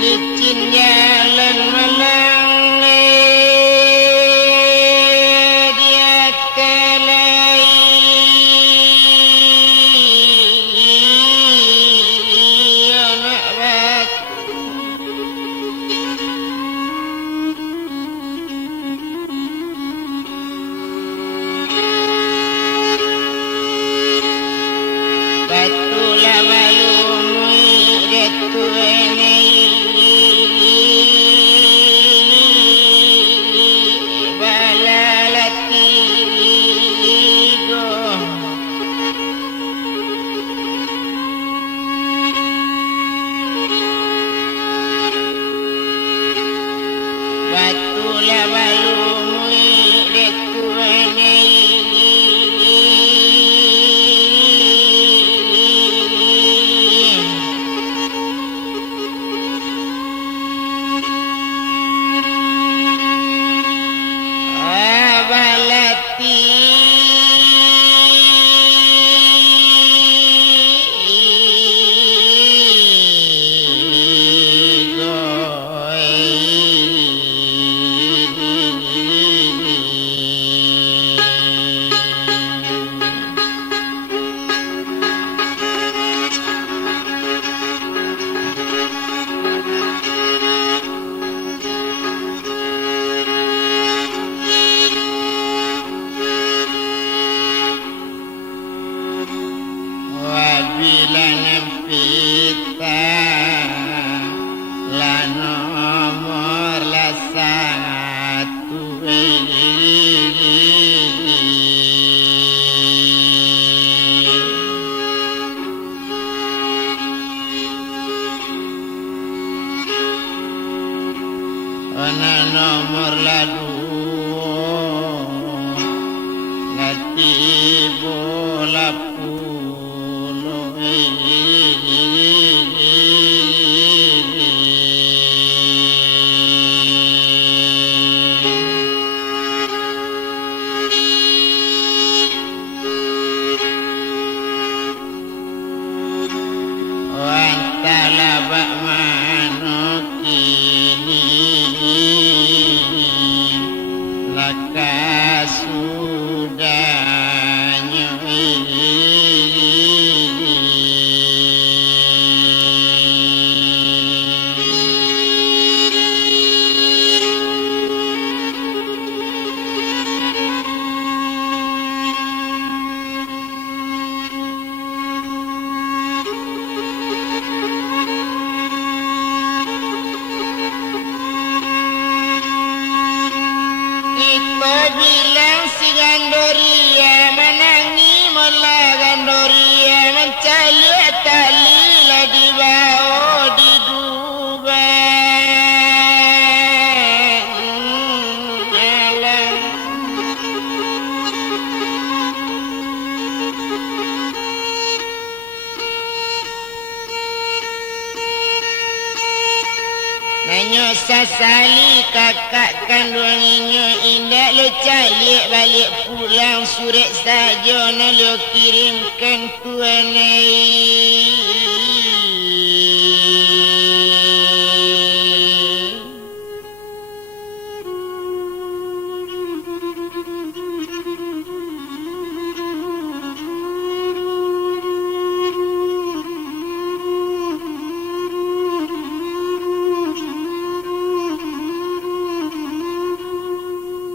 licin jalan malang dia telai anak batu batu labalumui detu enei Batula balumui detu enei abalati wabila nempita la nomor la satu ana nomor la dua ngati bola wantala bak manuk ini laka sudahnya kita bilang si Gandoria menangi mula Gandoria mencari tali lah di bawah di Dubai alam nanyo sasali kakak kandungnya indah lo calik balik pulang surat saja na lo kirimkan tuanai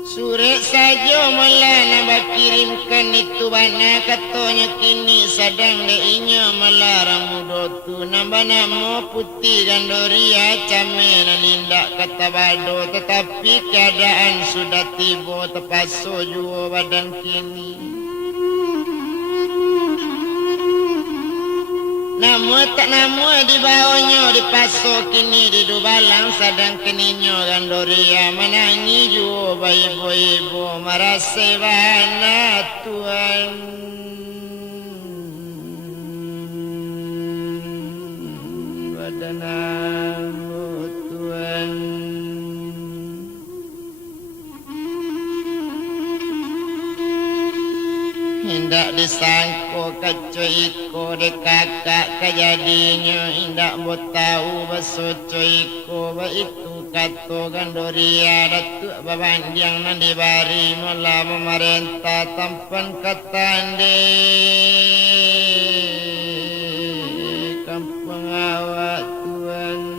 surat saja mula nak kirimkan itu bana katanya kini sedang deinya melarang mudotu nambah nama putih dan doria camena nindak kata bado tetapi keadaan sudah tiba terpaso jua badan kini nama tak nama di bawahnya di paso kini di Dubalang sedang keninyo dan doria menangi jua ibu-ibu merasa bana Tuhan badanamu Tuhan indak disangko kacoiko de kakak kajadinya indak bo tahu baso coiko ba itu kato gandoria datu babandiang nan dibari mula memerintah tampan katande kampung awak tuan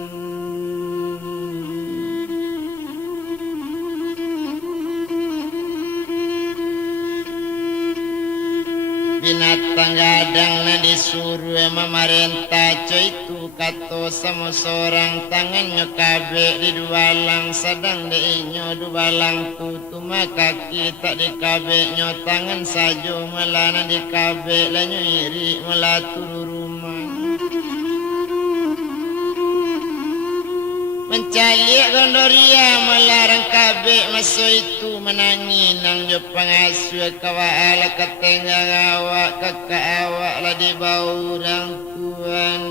binatang gadang na disuruh memerintah coy itu kato sama seorang tangan nyokabe di dua lang sedang di inyo dua lang tutu maka kita di kabe nyo tangan sajo melana di kabe lanyo iri melaturu rumah mencalik gondoria melarang kabe maso itu menangi nang jo pengasuh kawaala ketenggang awak kakak awak lah di bau orang tuan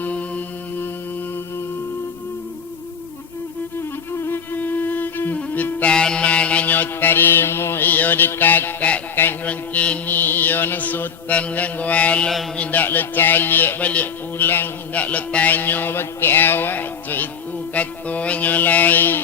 di tanah nanyo tarimu iyo di kakak kan kini iyo nasutan ganggu alam indak le calik balik pulang indak le tanyo baki awak co itu katanya lain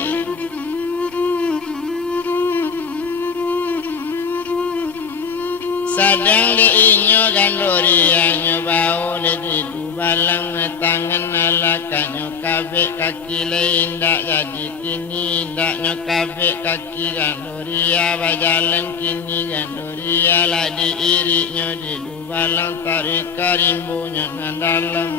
sadang di inyo gandoria nyo bau le di balang tangan alakanyo kabe kaki lain dak jadi kini dak nyo kabe kaki gandoria bajalan kini gandoria lah diiri nyo di balang tarik karimbo nyo ngandalang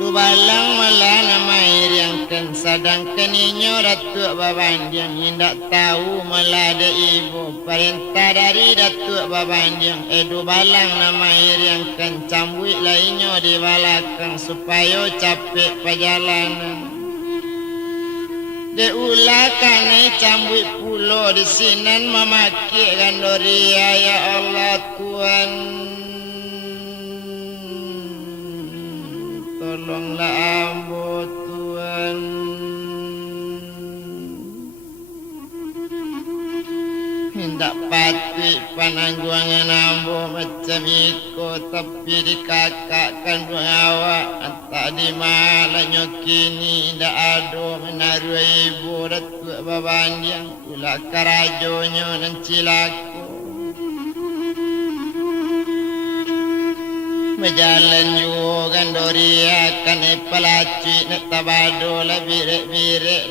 dubalang malana mair yang ken sadangkan inyo datuk babandiang indak tahu malada ibu perintah dari datuk babandiang dubalang nama air yang ken cambui lah inyo di balakang supaya capek perjalanan de ulakan cambui pulo di sinan memaki gandoria ya Allah Tuhan tolonglah ambo Tuhan hendak pati panangguangan ambo macam iko tapi di kakak kandung awak entah di mana nyokini ndak ado menaruh ibu datuk babandiang ulah karajonyo nan cilaku Majalan yo gandoria kane palaci netabado la bire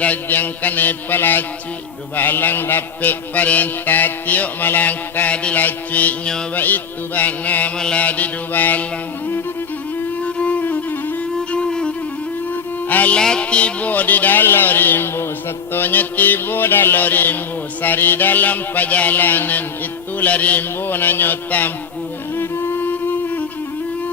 dagyang kane palaci dubalang dape parenta tio malangka dilaci nyoba itu bana maladi dubalang ala tibo di dalam rimbu satonya tibo dalam rimbu sari dalam perjalanan itulah rimbu nanyo tampu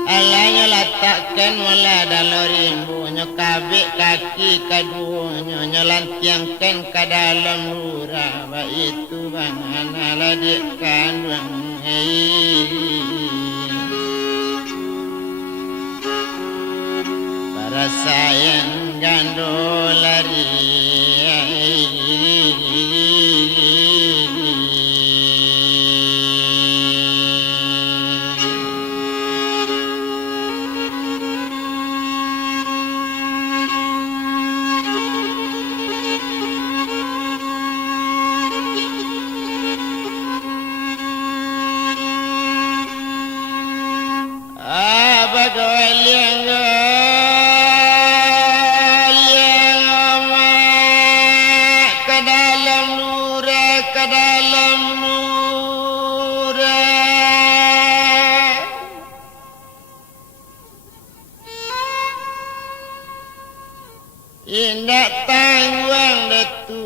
alanya letakkan mula dalam rimbu nyokabe kaki kaduanya nyolantiangkan ke dalam lurah itu bangana ladik kandung para sayang gandolari indak tangguang datu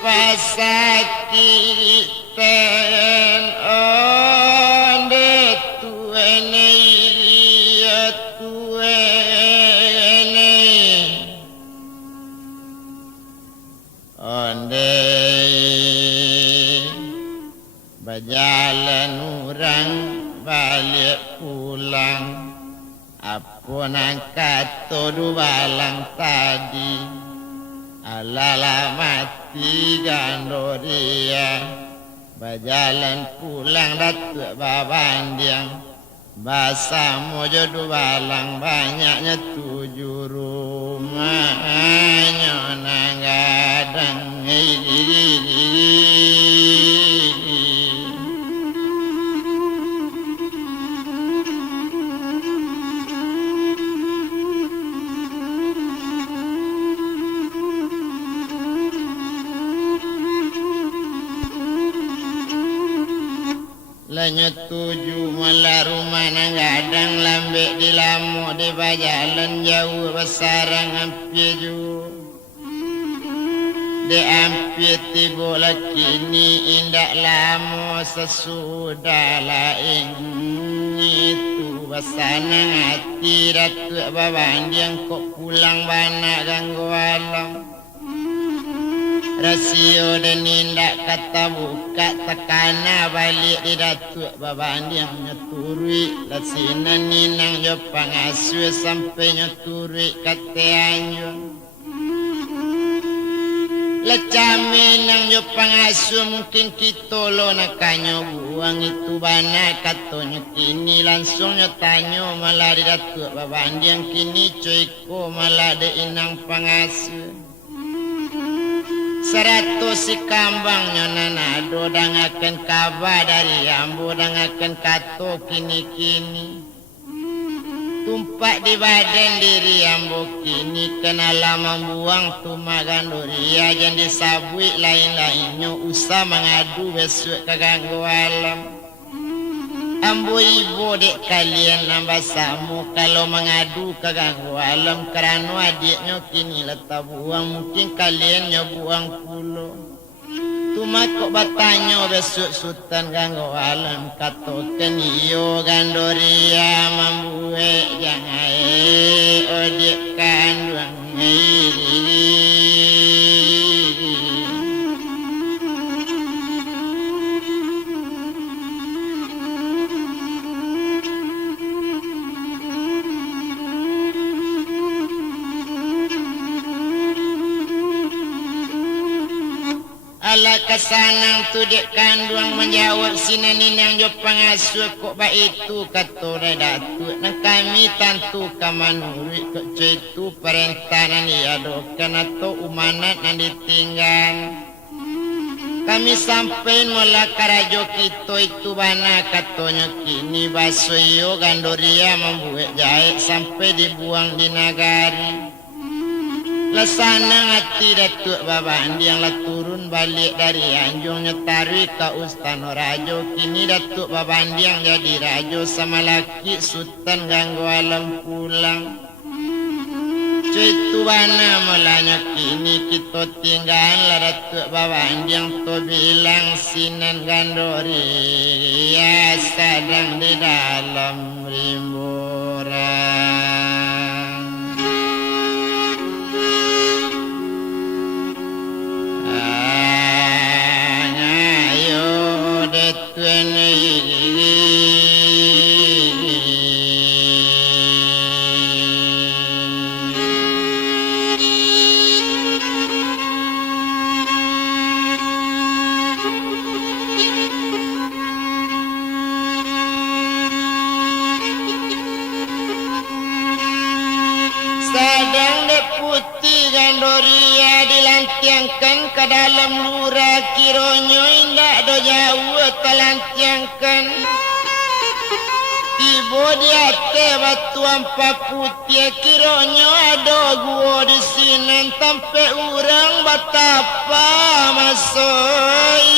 pasakitan on datu berjalan orang balik pulang apa Ampun angkat dubalang tadi alala mati gandoria bajalan pulang datuk babandiang basa mojo dubalang banyaknya 7 rumah nyona gadang Lanyo 7 malah rumah gadang lambe di lamu di bajalan jauh besarang hampir ju di hampir tibo kini indak lamu sesudah lain itu basanang hati datuk babandiang kok pulang bana ganggu alam rasio dan indak kata buka tekana balik di datuk babandiang nyeturui lasinan ninang jo pangasuh sampai nyeturui kata anjung lecami nang jo pangasuh mungkin kita lo nakanyo buang itu bana katonyo kini langsung nyotanyo malah di datuk babandiang kini coyko malah de inang pangasuh 100 si kambang nyonanado dangakan kabar dari ambo dangakan kato kini-kini tumpak di badan diri ambo kini kenala membuang tumagan doria jangan disabui lain-lainnya usah mengadu besok kaganggu alam ambo ibu dek kalian nambah samu kalau mengadu kaganggu alam kerana adiknya kini letak buang mungkin kalian buang pulo tumat kok bertanya besok sultan ganggu alam katokan iyo gandoria membuat jangan odik kandung ala kesanang tu dek kandung menjawab sinaninang jo pangasuh kok ba itu kata datuk nang kami tantu kamanuri kok itu perintah diadokan atau umanat yang ditinggal kami sampai mula karajo kita itu bana katanya kini basoyo gandoria membuat jahit sampai dibuang di nagari Lasana hati datuk babandi yang lah turun balik dari anjung nyetari ke Ustano Rajo. Kini datuk babandi yang jadi rajo sama laki sultan ganggu alam pulang. Cuy tuana mulanya kini kita tinggal lah datuk babandi yang tu bilang sinan gandori ya sedang di dalam rimburan. Sedang de putih gandoria dilantiangkan ke dalam lura kironyo indak do jauh telantiangkan ibu dia te batu ampa putih kironyo ada gua di sini sampai urang batapa masoi.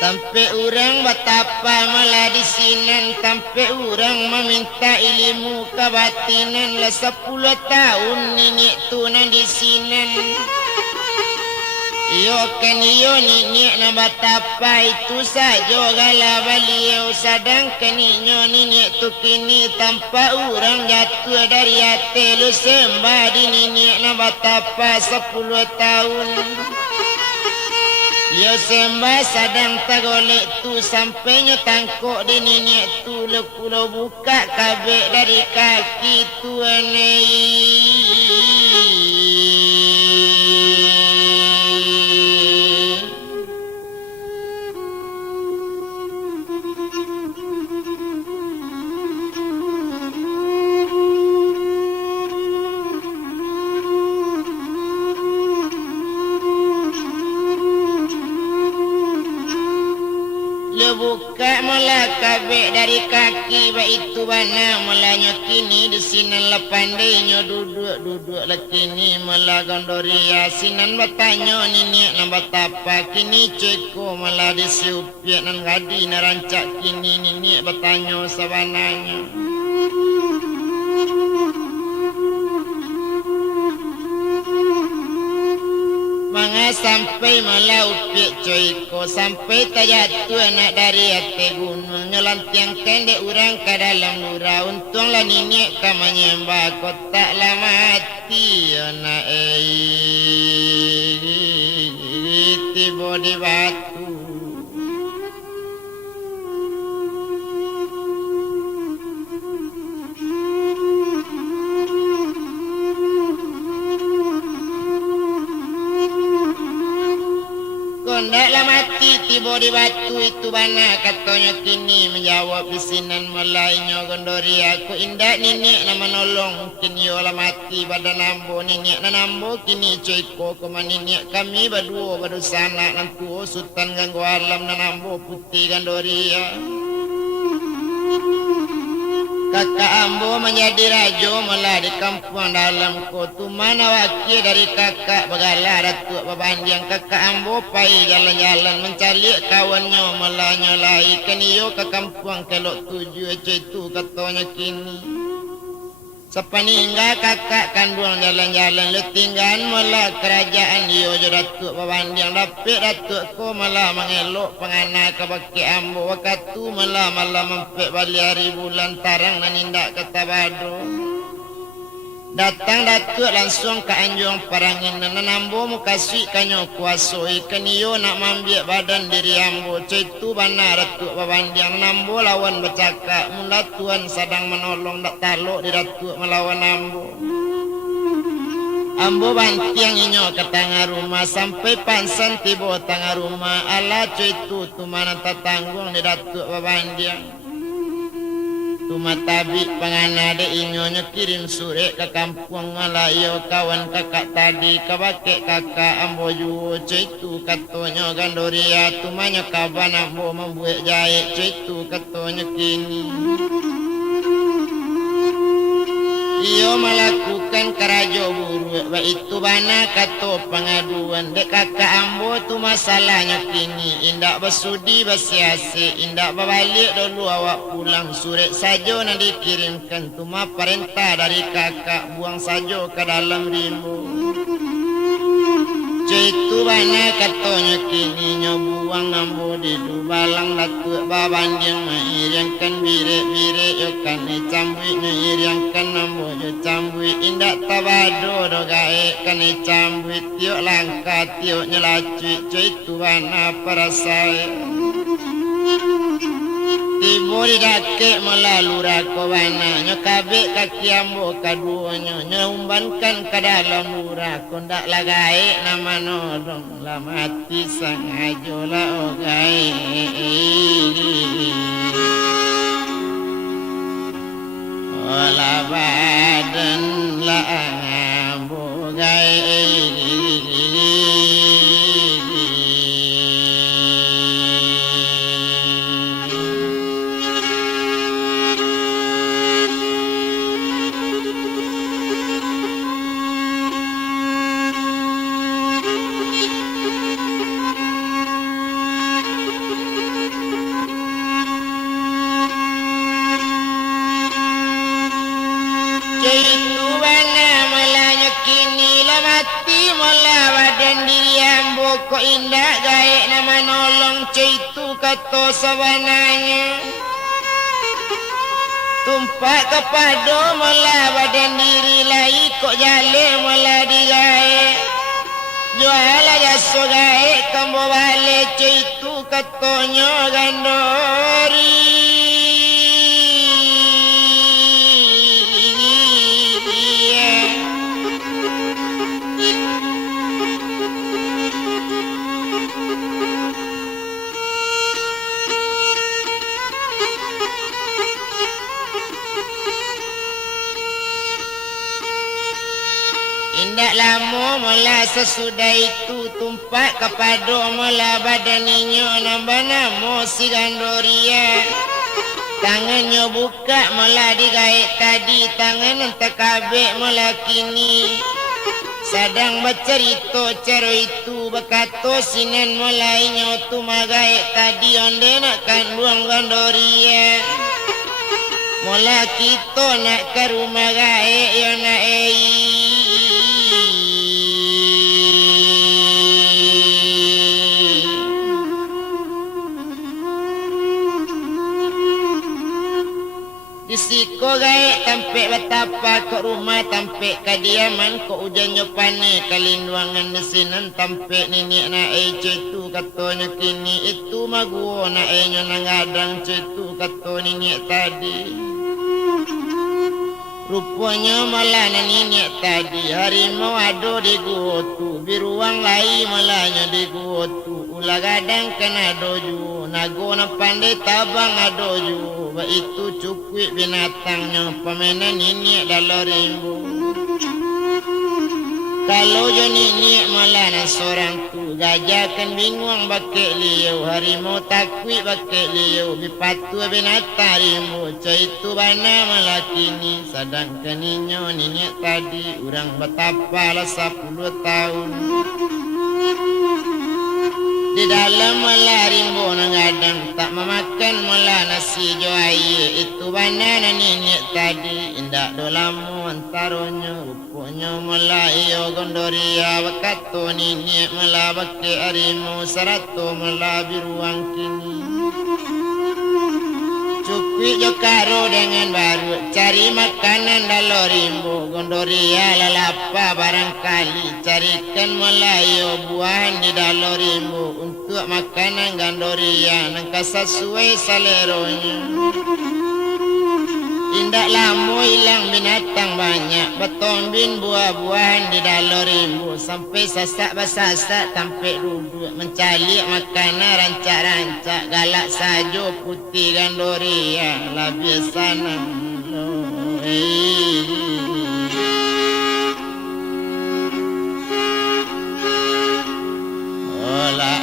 Sampai orang betapa malah di sini, sampai orang meminta ilmu kebatinan lah 10 tahun nenek tunan di sini. Iyo kan iyo nini na batapa itu saja gala beliau sedangkan inyo nini tu kini tanpa orang jatuh dari hati lu sembah di nini na batapa 10 tahun. Yo sembah sadang tagolek tu sampainya tangkok di nini tu lu kulo buka kabek dari kaki tu buka mula kabek dari kaki ba itu bana mulanya kini di sinan lapandainya duduk lekini mula gondoria sinan batanyo nini na batapa kini ceko mula di siupiak nan gadi na rancak kini nini batanyo sabananya. Manga sampai malau upiak coiko sampai tajatuh anak dari hati gunung nyolantiang kende urang ke dalam lura untunglah nini kamanyembah kotak lama hati anak tiba di batu. Ndaklah mati tiba di batu itu bana katanya kini menjawab bisinan melainyo gondori aku indak nini na menolong kini olah mati pada nambo nini na nambo kini coiko koma nini kami berdua berdusana nantu sultan ganggu alam na nambo putih gandoria. Kakak ambo menjadi rajo malah di kampung dalam kota mana wakil dari kakak begala datuk bebandiang kakak ambo pai jalan-jalan mencari kawannya malah nyolai keniyo ke kampung kelok 7 itu katanya kini. Sepeninggal kakak kandung jalan-jalan letinggan malah kerajaan iyo jo datuk bebandiang dapik datuk ko malah mengelok penganak ke baki ambo wakatu malah mempek bali hari bulan tarang dan indak kata bado. Datang datuk langsung ke anjung parangin dan ambo mukasih kanyo kuasoi keniyo nak mambiak badan diri ambo caitu bana datuk bebandiang ambo lawan bercakap mula tuan sedang menolong dak taluk di datuk melawan ambo. Ambo bantiang inyo ke tengah rumah sampai pansan tiba tengah rumah ala caitu tu mana tatanggung di datuk bebandiang. Tuma tabik panganade inyonya kirim surat ke kampung ngalayo kawan kakak tadi kabake kakak ambo juo caitu katanya gandoria tumanya kaban ambo membuat jahit caitu katanya kini. Iyo melakukan kerajo buruk itu bana kato pengaduan dek kakak ambo tu masalahnya kini indak bersudi bersiasi indak berbalik dulu awak pulang surat saja nak dikirimkan tuma perintah dari kakak buang saja ke dalam rimbu. Caitu bana katanya kini nyobuang ambo di dubalang datuk babandiang mairiangkan birek-birek yokan cambui mairiangkan ambo jo cambui indak tabado do gae kan cambui tiok langka tiok nyelacui caitu bana parasai. Tibo di dakek melalui rakobana nyokabek kaki ambo kaduanya nyumbankan ke dalam lurako ndak lagai nama nodong lah mati sang ajola ogai ola badan lah ambo gai. ko indah gae na manolong itu kato sawananya tumpak kepado mula badan diri lai kok jale mula digae juala jaso gae kambo bale itu katonyo gandori Indak lama mula sesudah itu tumpak kepada mula badaninyo nambah namo si Gandoria. Tangannya buka mula digait tadi tangan entak kabek mula kini. Sadang bercerita cara itu berkata sinan mulainya tu magait tadi onde nak kandung Gandoria. Mula kita nak ke rumah gaek yo nak Disiko gae tampe betapa ke rumah tampe kediaman ko ujannya pane kalinduangan desinan tampe nini na cetu katanya kini itu maguo na enyo nangadang cetu kato nini tadi rupanya malah na nini tadi harimau ado di guotu biruang lai malahnya di guotu ulagadang kena doju nago na pandai tabang adoju itu cukwi binatangnya pemena nini dalam rimbu kalau jo nini malah na seorang tu gajah kan bingung bakek liu harimau takwi bakek liu bipatu binatang rimbu itu bana malah kini sedangkan nini tadi orang betapa lah 10 tahun di dalam mula rimbo nangadang tak memakan mula nasi joai itu banana nini tadi indak dolamu antaronyo rupanya mula iyo Gandoria wakato nini mula bake arimu sarato mula biruang kini cukwi jokaro dengan baru cari makanan dalam rimbo Gandoria lalapa barangkali carikan mula iyo buahan di dalam rimbo untuk makanan Gandoria nangka sesuai saleronya indak lama hilang binatang banyak betombin buah-buahan di dalam rimbu sampai sasak basasak sampai duduk mencari makanan rancak-rancak galak sajo putih Gandoria lah biasa olah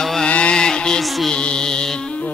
awak di siku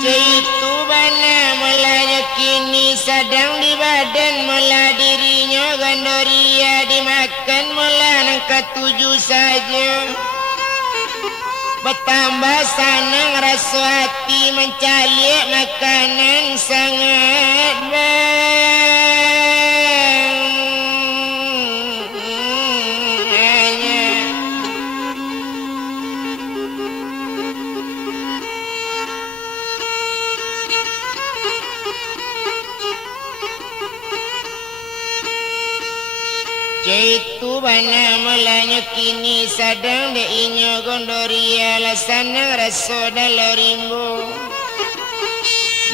Itu bana mulanya kini sedang di badan mula dirinya Gandoria dimakan mula nangka 7 saja bertambah senang rasa hati mencari makanan sangat itu bana mulanya kini sedang de inyo Gandoria lah senang rasa dalam rimbo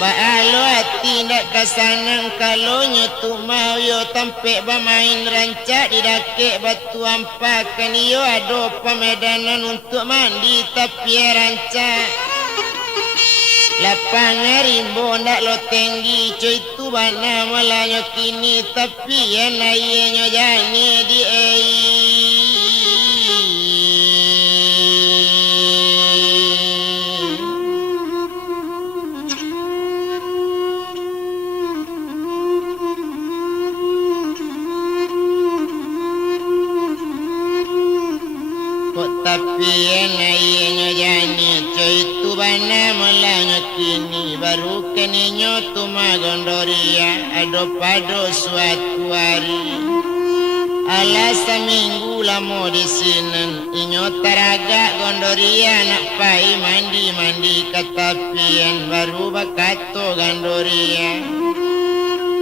baalo hati ndak kasanang kalau nyotu mau yo tampe bermain rancak di dakek batu ampakan yo ada pemedanan untuk mandi tapi rancak lapangan rimbo ndak lo tinggi cuy itu bana mulanya kini tapi yang lainnya jani di kok tapi nainya jani coy tu bana mulanya kini baru keninyo tu magondoria ado pado suatu hari ala seminggu lamo di sini inyo taraga gondoria nak pai mandi katapian baru bakato gandoria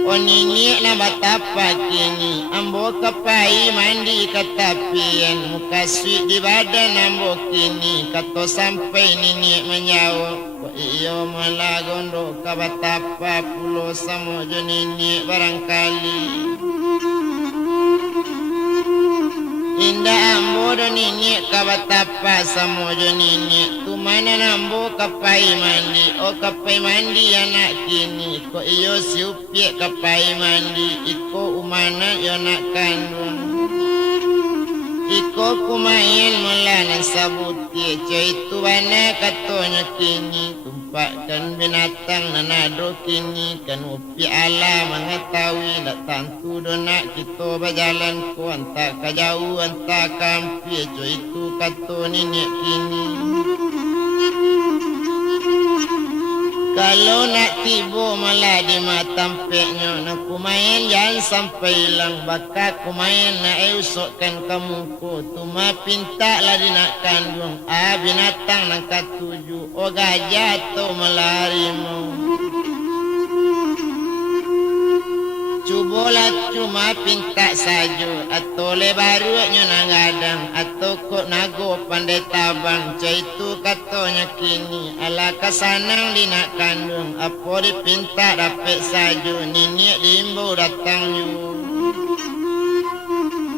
onini na batapa kini ambo kapai mandi katapian muka sweet di badan ambo kini kato sampai nini menyawa ko iyo malagondo kabatapa pulo samojo nini barangkali indah ambo do nini kabatapa samojo nini tu mana nambo kapai mandi o kapai mandi anak kini ko iyo siupie kapai mandi iko umana yo nak kandung iko kumain mulanan sabuti coy tu bana katonya kini tumpakkan binatang nanado kini kan upi ala mengetahui tak tentu do nak kita berjalan ko anta kajauh anta kampi coy tu kato nenek kini kalau nak tibo malah di matampeknya nak kumain jangan sampai hilang bakal kumain nak usokkan kamu ko tuma pinta lah di nak kandung binatang nak katuju o gajah atau melarimu cubolah cuma pinta saja atau lebarunya nangadang atau kok nago pandai tabang cai itu katanya kini ala kasanang di nak kandung apa dipinta dapat saja nini limbo datang yu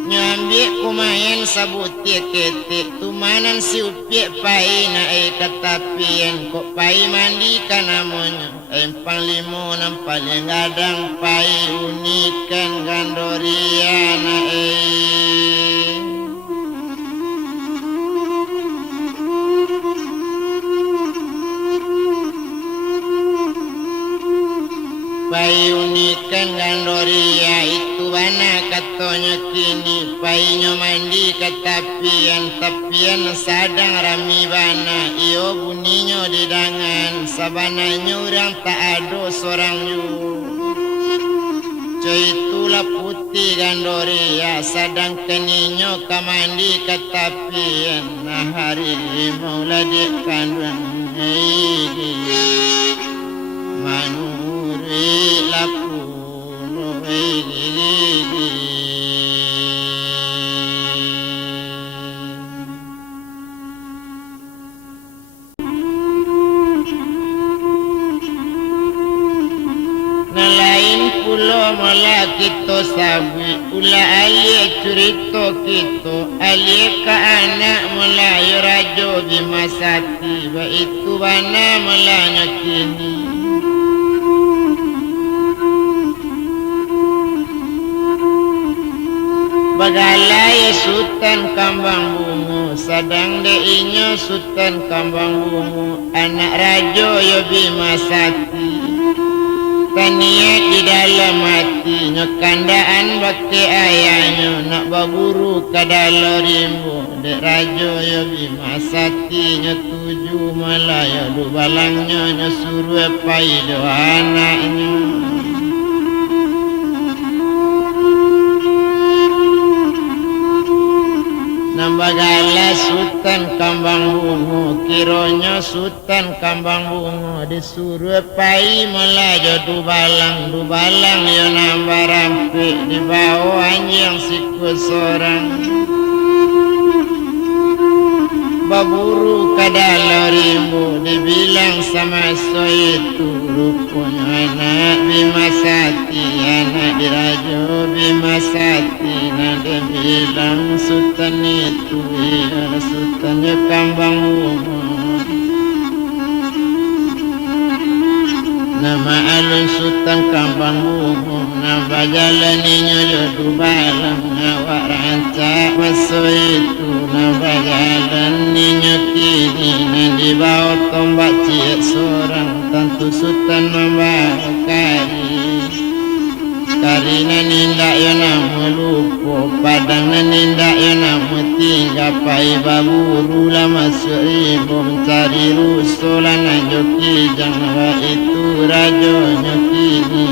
nyambil kumain sabuti ketik tumanan si upiak pai na katapian kok pai mandi kan namanya empang limo nampak yang gadang pai unikan gandoria na pai unikan gandoria itu bana katonya kini painyo mandi tapian sadang rami bana iyo buninyo di dangan sabananya orang tak ada seorang yu coy itulah putih gandoria sadang keninyo kamandi katapian nah hari maulah di kandung manuri lapuno nalain pulo mala kita sabi ula alie cerita kita alie ka anak melayu rajo bimasati ba itu bana melanya kini bagalai sultan kambang bungu sadang deinyo sultan kambang bungu anak rajo yo bimasati tania di dalam hati nyokandaan bakti ayahnya nak baburu kadalo rimbo dek rajo yo bimasati nyotuju malaya du balangnya nyosuru pai do anaknya nambagala sultan kambang bungu kironya sultan kambang bungu disuruh pai melajo du balang yo nambah rampik di bawah anjing siku sorang baburu kadalo rimbo dibilang sama so itu rupanya anak bimasati anak dirajo bimasati nade bilang sultan itu ya sultannya kambang bungu nama alun sultan kambang bungu nama jalaninya jodoh balang ngawak rancak masuk itu nama jalaninya kini di bawah tombak ciak seorang tentu sultan membawa karina nindak yo namu lupo padang nindak yo namu tinggal pai baburu lama suri mencari rusulan joki jangan itu rajo nyokini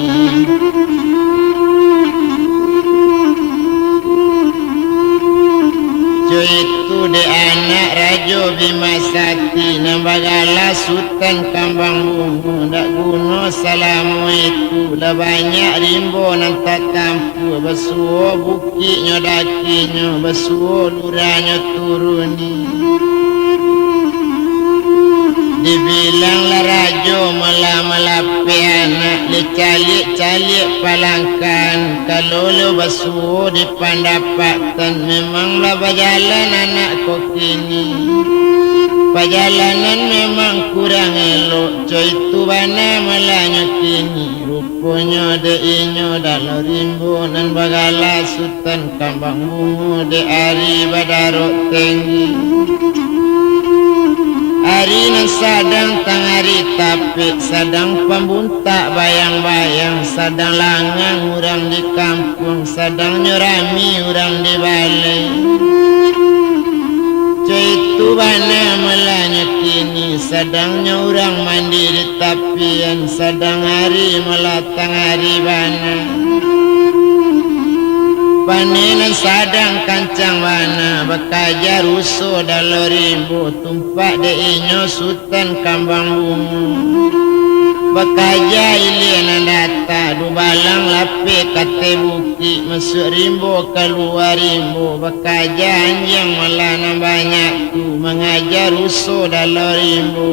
itu de anak rajo bimasati nambagala sultan kambang bungu dak guno salamu itu dah banyak rimbo nan tak tampu besuo buki nyodakinyo besuo luranyo turuni dibilang lah rajo malah-malape anak lecalik-calik palangkan kalau lo basuh dipandapatan memanglah berjalan anak kau kini perjalanan memang kurang elok coy tu bana malahnya kini rupanya de inyo dalam rimbo nan bagala sultan kambang bungu de ari badarok tinggi hari nan sadang tangari tapi sadang pembuntak bayang-bayang sadang langang orang di kampung sadang nyurami orang di balai itu bana malahnya kini sadangnya orang mandi di tapian sadang hari melatang hari bana panenan sadang kancang wana bakaja ruso dalam rimbo tumpak de inyo sultan kambang bungu bakaja ilian data du balang lape kate buki masuk rimbo keluar rimbo bakaja anjang malana banyak tu mengajar ruso dalam rimbo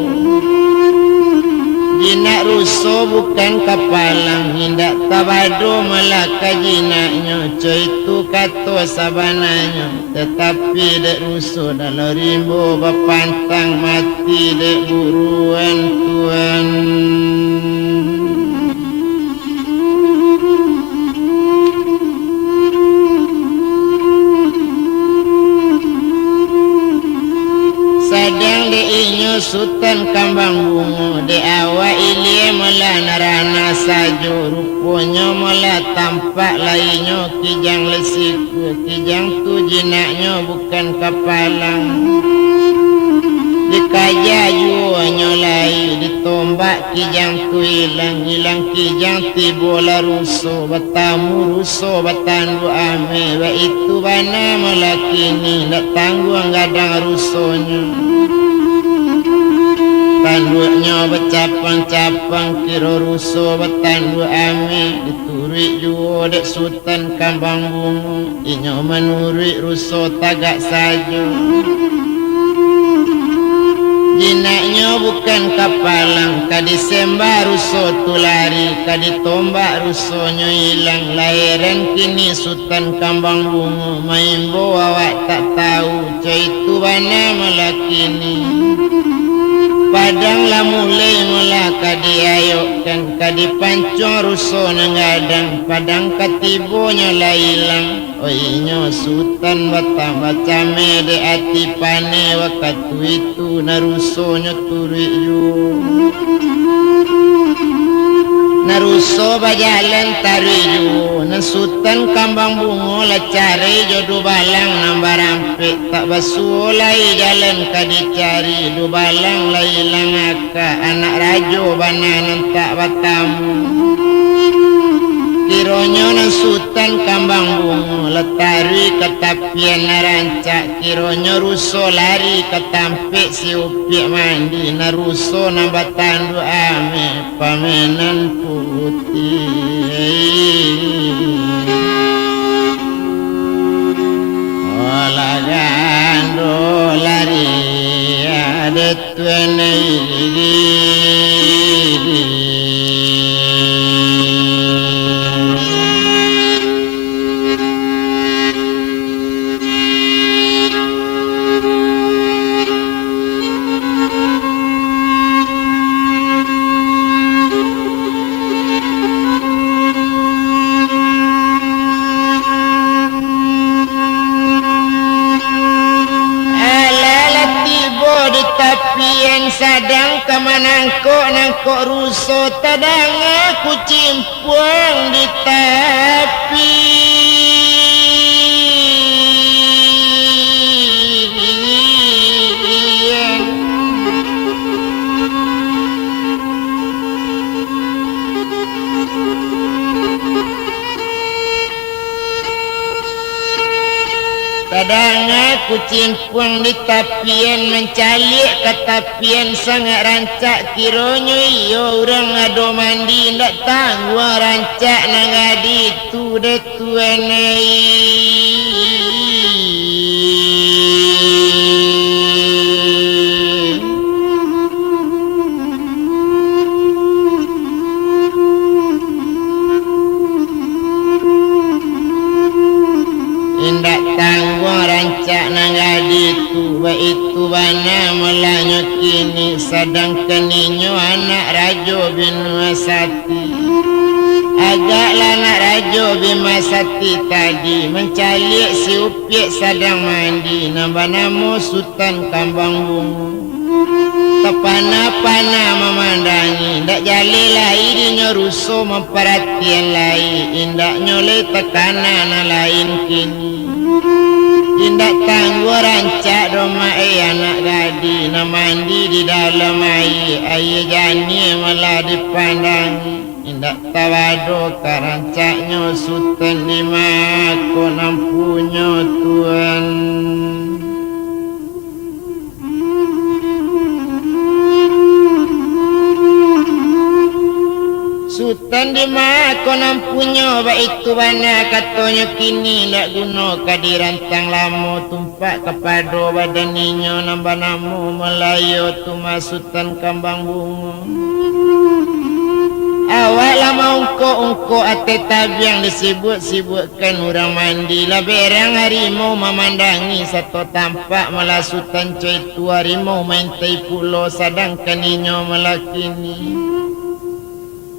jinak ruso bukan kapalang hindak tabado malah kajinaknya coy itu kato sabananya tetapi dek ruso dalam rimbo bapantang mati dek buruan tuan sadang de inyo sultan kambang bungu de awa ilie malah narana sajo rupanya malah tampak lainnya kijang lesiku kijang tu jinaknya bukan kapalang dikaja juanya lai ditombak kijang tu hilang kijang tibola ruso batamu ruso batandu ame wa itu bana malah kini dak tangguang gadang rusonya tanduknya bercapang-capang kira ruso betandu ame dituri juo dek sultan kambang bungu inyo menuri ruso tagak saja jinaknya bukan kapalang kadisembah ruso tulari kaditombak rusonyo hilang lahiran kini sultan kambang bungu maimbo awak tak tahu coy itu bana malah kini padang lah mulai mula kadi ayokkan kadi pancong ruso nengadang padang katibonya lah hilang oinyo sultan batang bacame de ati pane wakatu itu narusonyo turi yu naruso bajalan tariju na sultan kambang bungo la cari jodoh balang nambah rampik tak basulai jalan kadicari du balang la hilang aka anak rajo bananan tak batamu kironyo na sultan kambang bungo letari ketapian narancak kironyo ruso lari ketampik si upik mandi na ruso nambah tandu ame pamenan putih olah gando lari ada tuene sadang kemanangkok ruso tadang aku cimpuang di tapi aku cimpung di tapian mencalik ke tapian sangat rancak kironyo iyo urang ngado mandi ndak tangguang rancak nangadi tu de tuanai. Indak tangguang rancak nangadi tu itu bana melanyo kini sadang keninyo anak rajo binmasati agak anak rajo binmasati tadi mencalik si upiak sadang mandi nambah namo Sultan Kambang Bungu tepana-pana memandangi ndak jale lai dinyo rusuh memperhatian lai indak nyole tekanan lain kini indak tangguh rancak doma anak gadi na mandi di dalam air jani malah dipandangi indak tawado karancaknya Sultan di mako nampunyo Tuhan. Sultan di mako nampunyo ba itu bana katonyo kini ndak guno kadirantang lamo tumpak kepado badan ninyo nambah namo Melayu tuma Sultan Kambang Bungu. Awak lama ungko ate tabiang disibuk-sibukkan urang mandi lah berang harimau memandangi satu tampak malah Sultan coy tu harimau main tai pulau sadangkan ninyo melakini.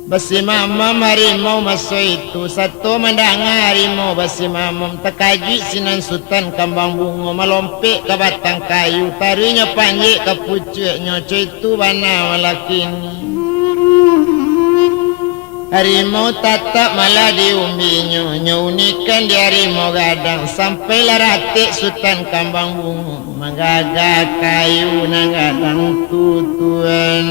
Basi mamam harimau masuk itu satu mendengar harimau basi mamam tekaji sinan Sultan Kambang Bungu melompek ke batang kayu tarinya panjik ke pucuknya cuy itu bana melakini. Harimau tatap malah diumbinya nyunikan di harimau gadang sampailah ratik Sultan Kambang Bungu menggagak kayu nang gadang tutuan.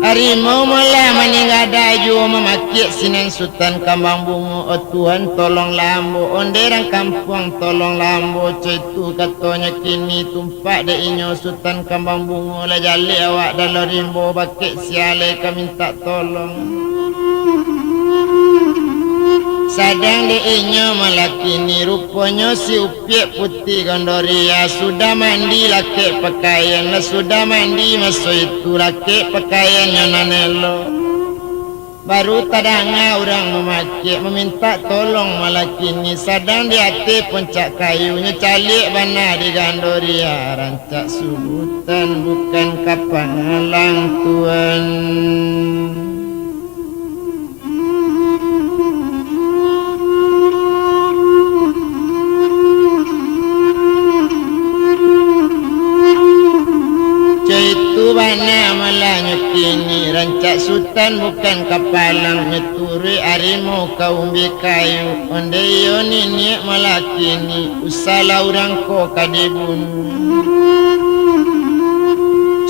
Harimau mula meninggadaju memakik sinan Sultan Kambang Bungu. Oh Tuhan tolong lambo onderang kampung tolong lambo cetu katanya kini tumpak de inyo Sultan Kambang Bungu lah jali awak dalam rimbo bakik siale ka minta tolong. Sadang de inyo malakini rupanya si upiak putih gondoria sudah mandi laki pakaian lah sudah mandi masuk itu laki pakaian nanelo baru tadanga orang memakik meminta tolong malakini sadang di hati puncak kayunya calik bana di gandoria rancak subutan bukan kapan halang Tuhan. Itu bana malah kini rancak Sultan bukan kapalang nyeturi harimau kaumbi kayu onde yo nini malah kini usala urang ko kadibun.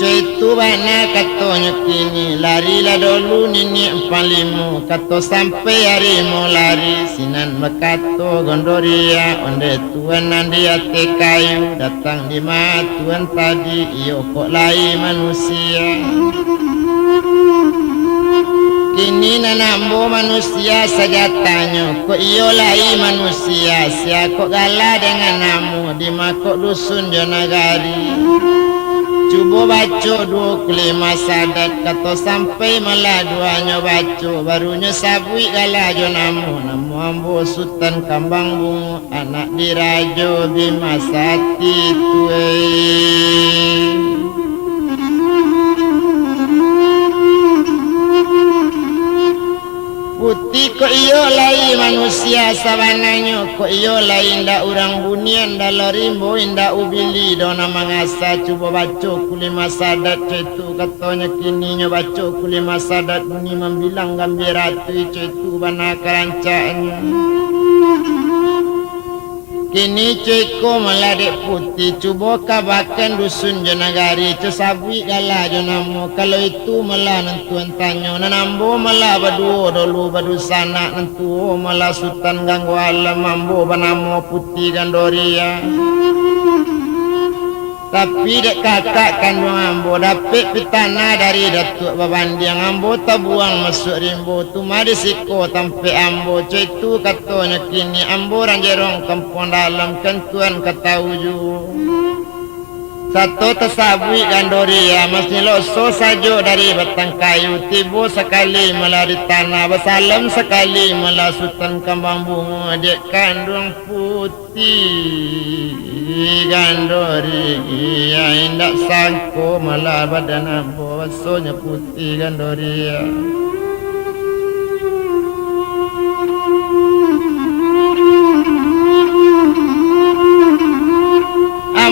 Itu bana katonya kini larilah dulu nini empalimu kato sampai harimau lari sinan makato gondoria onde tuan nandi ate kayu datang di matuan tadi iyo kok lai manusia kini nanambo manusia sajatanya kok iyo lai manusia sia kok gala dengan namu di makok dusun jonagari. Cuba baca 25 sadat kata sampai malah duanya baca barunya sabui galajo namu ambo Sultan Kambang Bungu anak dirajo Bimasati tuwe. Putih kok iyo lai manusia sabananya kok iyo lai inda urang bunian dalam rimbo inda ubili dona mangasa cuba baca kulima sadat itu katanya kininya baca kulima sadat bunyi membilang gambiratu itu bana kerancanya. Kini ceko meladek putih cuba kabakan dusun jonagari cesabui gala jonamo kalau itu malah nentuan tanyo nanambo malah baduo dulu badu sana nentuo malah sultan ganggu alam mambo banamo putih gandoria tapi dek kakak kandung ambo dapet pitana dari datuk babandi yang ambo tabuang masuk rimbo tu mari siko tampe ambo cetu katanya kini ambo ranjerong kampung dalam kentuan katauju satu tesabui gandoria masih loso sajo dari batang kayu tibo sekali melari tanah bersalam sekali melasutan kembang bunga dek kandung putih gandoria indak sangko malah badan ambo wasonya putih gandoria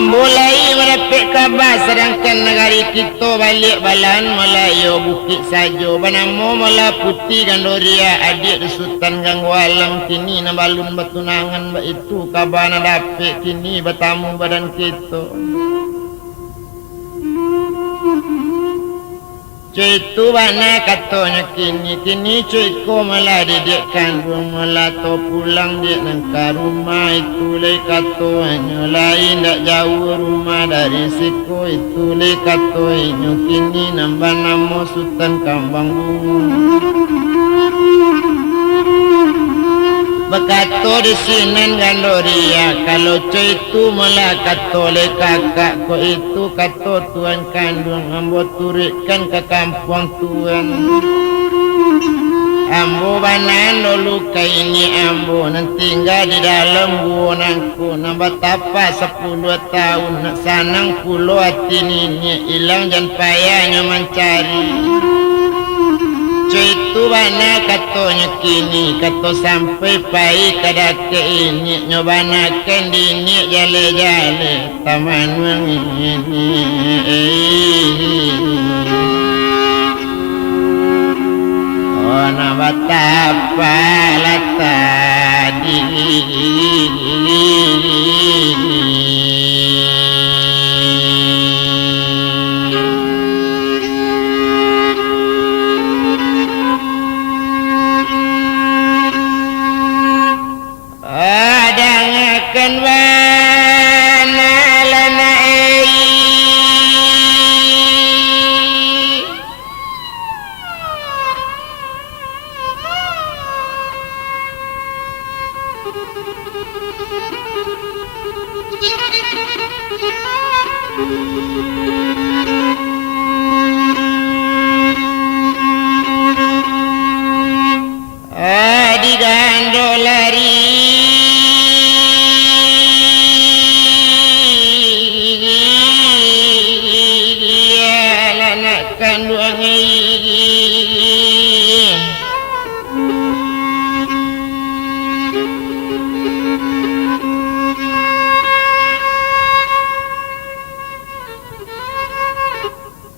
mulai merepek kabar sedangkan negari kita balik balan Melayu bukit sajo banamo mala putih gandoria adik sultan ganggu alam kini nabalun bertunangan itu kabar dapet kini bertamu badan kita Cuitu bana katanya kini cuiku malah didik kandung malah to pulang dia nangka rumah itu le katanya lain tak jauh rumah dari siku itu le katanya kini nambah nama sultan kambang bunga Bekato di sini gandoria kalau itu malah kato le kakak ko itu kato tuan kandung ambo turikan ke kampung tuan ambo banan dulu ini ambo nanti tinggal di dalam gunangku nambah tapa 10 tahun nak sanang pulau hati ini hilang dan payahnya mencari Cuitu bana katanya kini kato sampai pai kadake ini nyobanakan dini jale-jale taman wangi oh nama tapa latadi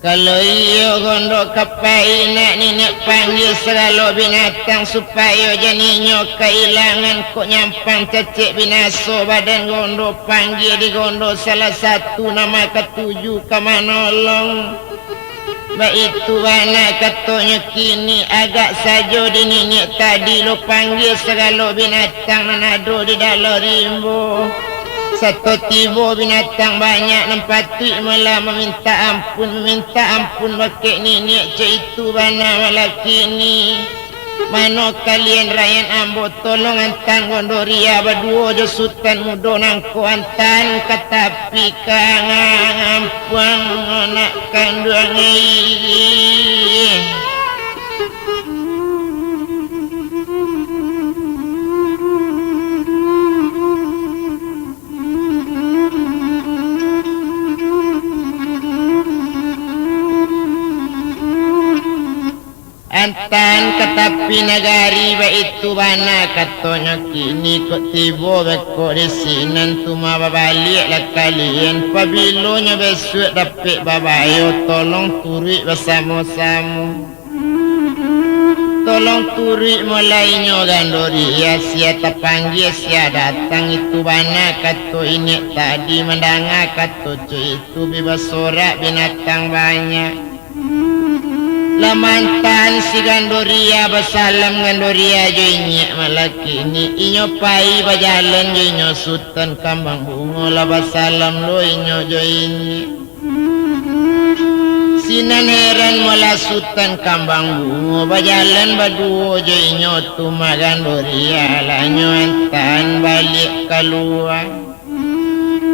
Kalau iyo gondok kapai nak nenek panggil selalu binatang supaya janinyo kehilangan kok nyampang cecek binaso badan gondok panggil di gondok salah satu nama ketujuh kamanolong Baitu bana katanya kini agak sajo di nenek tadi lo panggil selalu binatang menado di dalam rimbo Satu tibo binatang banyak nempati malah meminta ampun bakik nenek itu bana malah kini Mano kalian rakyat ambo tolong antan gondoria berdua je sultan mudo nangko antan katapi kang ampun anak kandung ini Antan katapi nagari baitu bana katanya kini kok tibo beko di sinan tuma babalik lah kalian pabilonya besok dapat babayo tolong turut bersama-sama tolong turi mulainya gandori ya sia terpanggil sia datang itu bana kato ini tadi mendanga kato cuy itu bebas sorak binatang banyak lamantan si gandoria basalam gandoria joinya malaki ini inyo pai bajalan joinyo sultan kambang bungo la basalam lo inyo joinya sinan heran mula sultan kambang bungo bajalan baduo joinyo tuma gandoria lanyo antan balik keluar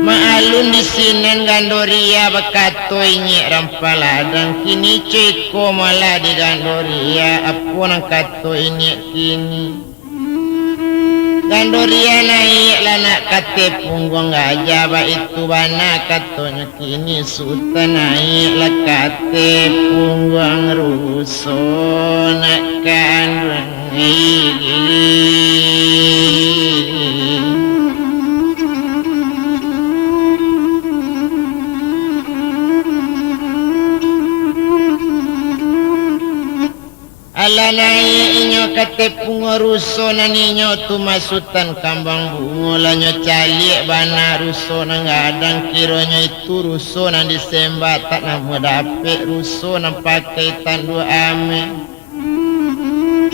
maalun di sinan gandoria bakato inyi rampaladang kini ceko malah di gandoria apa nang kato inyi kini gandoria naik lanak kate punggung gajah ba itu bana katonya kini sultan naik lah kate punggung ruso nak kandung ala naik inyo kate pungoruso na ninyo tumasutan kambang bungo lanyo calik bana ruso na ngadang kironyo itu ruso na disemba tak na mudape ruso na pakai tandu ame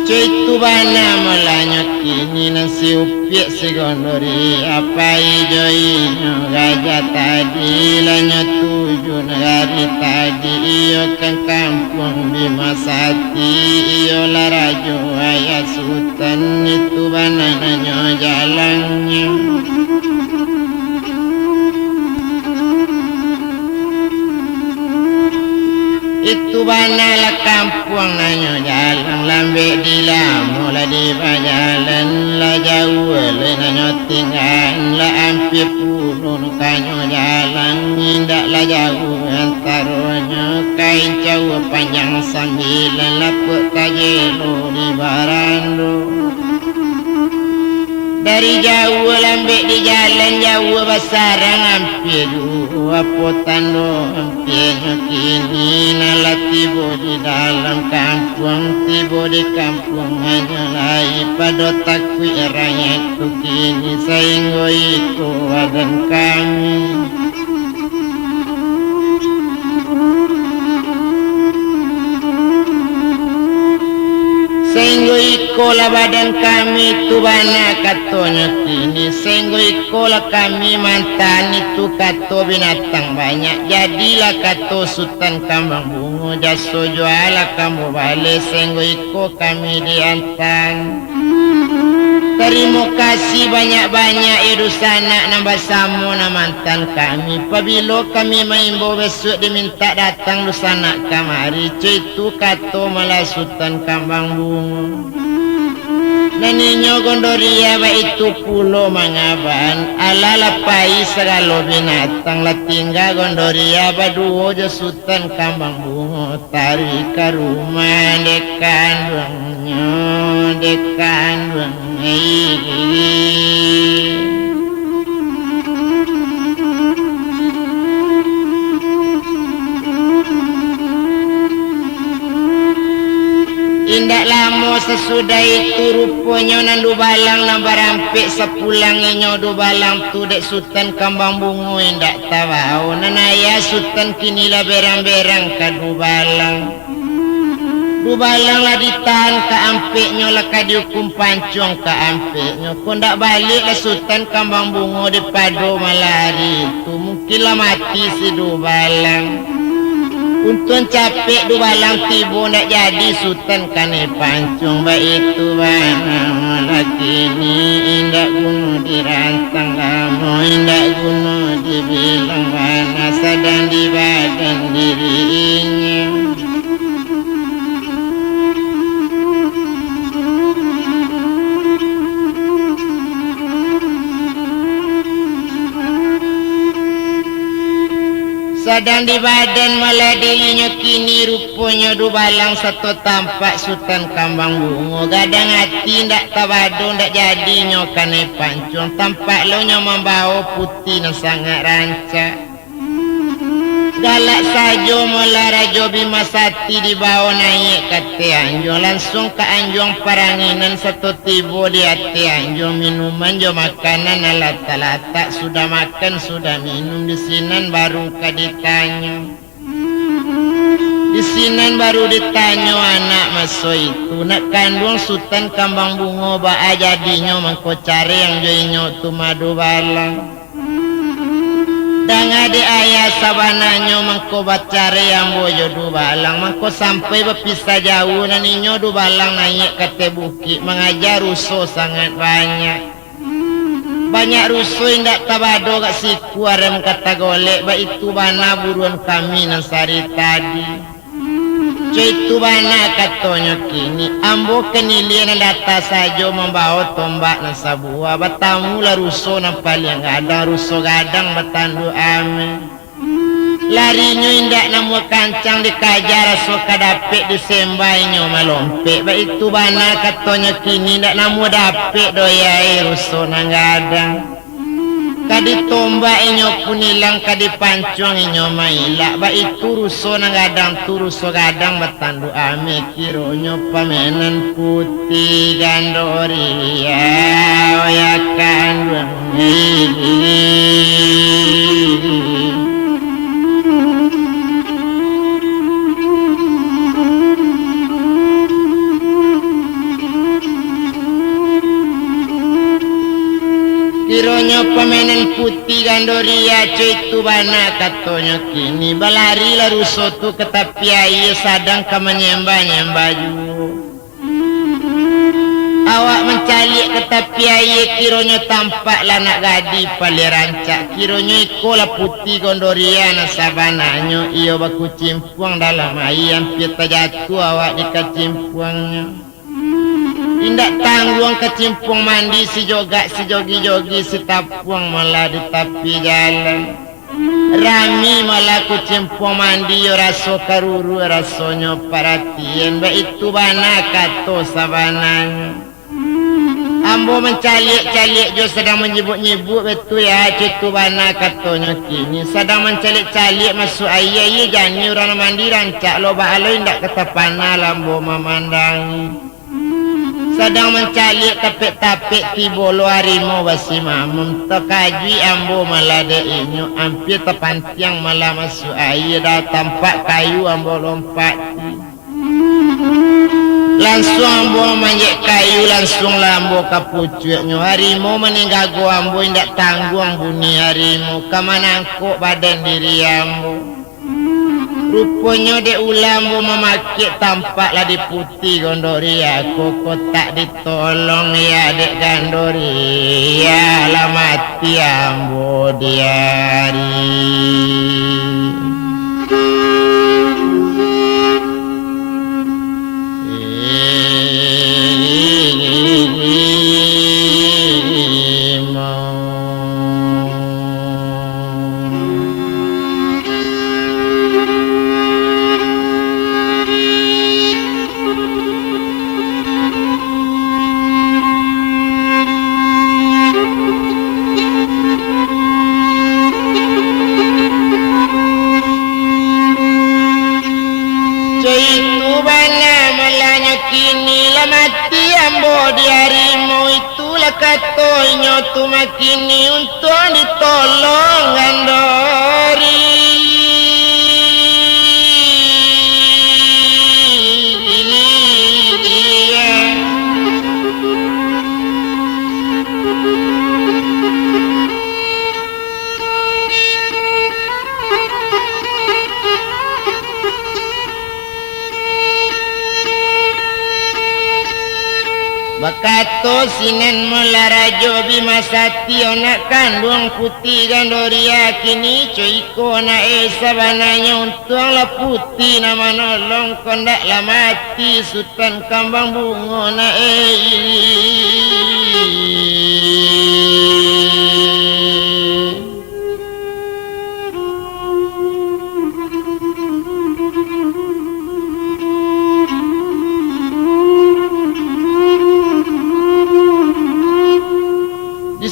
cuy itu bana malanyo kini na si upiak si gondori apa ijo inyo gajah tadi lanyo tujuh negari tadi iyo kan kampung Bimasati iyo laraju ayah sultan itu bana nanyo jalannya itu bana lah kampung nanyo jalan lambe di lamu lah di bajalan lah jauh lah nanyo tinggal lah hampir puluh kanyo jalan indak lah jauh antaronyo kain jauh panjang sambilan lah pekajelo di barando dari jauh lambe di jalan jauh basarang hampir dua potando hampirnya kini nala tibo di dalam kampung tibo di kampung hanya lai pada takwi rakyat tu kini sainggo itu wadan kami sehingga ikola badan kami tu bana katonya kini sehingga ikola kami mantan itu kato binatang banyak jadilah kato sultan kambang bungo jaso juala kamu balik sehingga iko kami diantan terima kasih banyak-banyak irusana nambah samu na mantan kami pabilo kami maimbo besok diminta datang lusana kamari itu kato malah sultan kambang bungo naninyo gondoria ba itu pulo mangaban ala lapai segala binatang latingga gondoria ba duo jo sultan kambang bungo tarik ke rumah dekan indak lama sesudah itu rupanya nandu balang na barampik sepulang inyo du balang tu dek sultan kambang bungo indak tawau nanaya sultan kini lah berang-berang ka du balang lah ditahan ka ampiknya lah ka dihukum pancung ka ampiknya kau ndak balik lah sultan kambang bungo di pado malari itu mungkin lah mati si du balang untung capek du balang tibo nak jadi sultan kane pancung baik itu bana laki ni indak guna dirantang kamu indak guna dibilang bana sedang di badan dirinya sedang di badan malah dirinya kini rupanya du balang satu tampak sultan kambang bungo gadang hati ndak tabado ndak jadinya kane pancung tampak lo nya membawa putih na sangat rancak Galak sajo mula Rajo Bima Sakti dibawa naik ke Tianjung. Langsung ke Anjung Paranginan satu tibu di Tianjung. Minuman jo makanan alat-alatak. Sudah makan, sudah minum. Di sinan baru ke ditanya. Di sinan baru ditanya anak maso itu. Nak kandung Sultan Kambang Bungo ba jadinya mangko cari yang joinyo tu madu balang. Dan ade ayah sabananya mangko bacare yang bojo du balang. Mangko sampai berpisah jauh naninyo du balang naik ke bukit. Mengajar rusuh sangat banyak. Banyak rusuh indak tabado kat siku arem kata golek. Ba itu bana buruan kami nan sari tadi. Itu bana katanya kini. Ambo kenilian data saja membawa tombak dan sabua. Batamu lah rusuh nan paling ada. Rusuh gadang batandu ame. Larinya indak namu kancang dikajar. So kadapik disembainya malompek. Ba itu bana katanya kini. Indak namu dapik doyai rusuh nan gadang. Kadi tombak inyo pun hilang, kadi pancong inyo mailak. Ba itu rusuh nang gadang, tu rusuh gadang batandu ame. Kironyo pamenan putih gandoria. Oyakan Kironyo pamenan putih gandoria itu bana katanya kini. Balari lah rusuh tu ke tepi air sadang ke menyembah-nyembah juga. Awak mencalik ke tepi air kironyo tampak lah nak gadi pali rancak. Kironyo ikolah putih gandoria na sabananya. Iyo baku cimpuang dalam air hampir terjatuh awak di kecimpuangnya. Indak tanggung kecimpung mandi si joga si jogi-jogi si tapuang malah di tepi jalan. Rami malah kucimpung mandi yo raso karuru rasonyo perhatian. Ba itu bana kato sabananya. Ambo mencalik-calik jo sedang menyibuk-nyibuk betul ya itu bana katonyo kini. Sedang mencalik-calik masuk ayah ye jani orang mandi rancak loba alo indak ketapana lambo memandangi. Sedang mencalik tapik-tapik tibolo harimau basi mamum. Terkajui ambo malah de inyo. Hampir terpantiang malah masuk air. Dah tampak kayu ambo lompat. Langsung ambo manjek kayu. Langsung lah ambo kapucuknya. Harimau meninggal go ambo. Indak tanggung bunyi harimau. Kamanangkuk badan diri ambo. Rupanya dek ulambo memakik tampaklah di putih gandoria. Koko tak ditolong ya dek gandoria. Lah mati ambo diari. Katonya tu makini untuk ditolong gandori. Bakato sinan mula Rajo Bima Sakti anak kandung putih gandoria kini coiko na sabananya untung lah putih nama nolong kondak lah mati Sultan Kambang Bungo na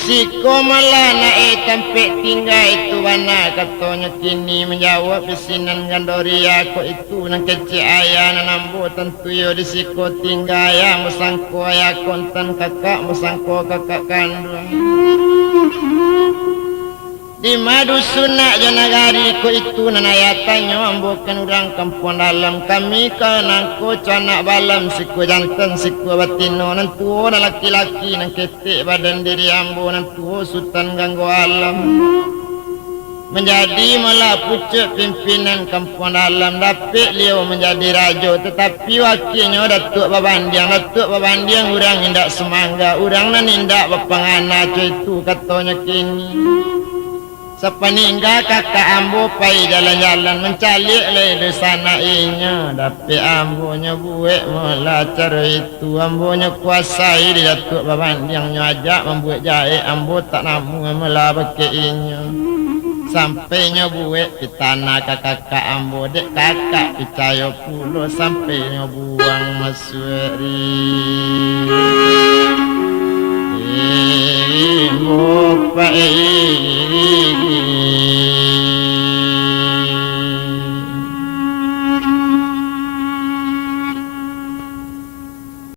Siko malana tampek tinggal itu wana katanya kini menjawab pesinan gandori aku itu nang kecil ayah nambu tentu yo di siko tinggal ya musangko ayah konten kakak musangko kakak kandung di madu sunak janagari ko itu nanayatanyo ambukan urang kampung dalam kami kanangko canak balam siku jantan siku batino nantuo na laki-laki nang ketik badan diri ambu nantuo sultan ganggu alam menjadi malah pucuk pimpinan kampung dalam dapik liau menjadi raja tetapi wakilnya datuk babandiang urang indak semangga urang nan indak bapangana itu katanya kini sepeninggal kakak ambo pai jalan-jalan mencalik le sana inya tapi ambonya buek melacar itu ambonya kuasai di datuk babandiangnya ajak membuat jahe ambo tak namu melabak ke inya sampainya buek di tanah kakak ambo dek kakak percaya pulo sampainya buang masuri Pai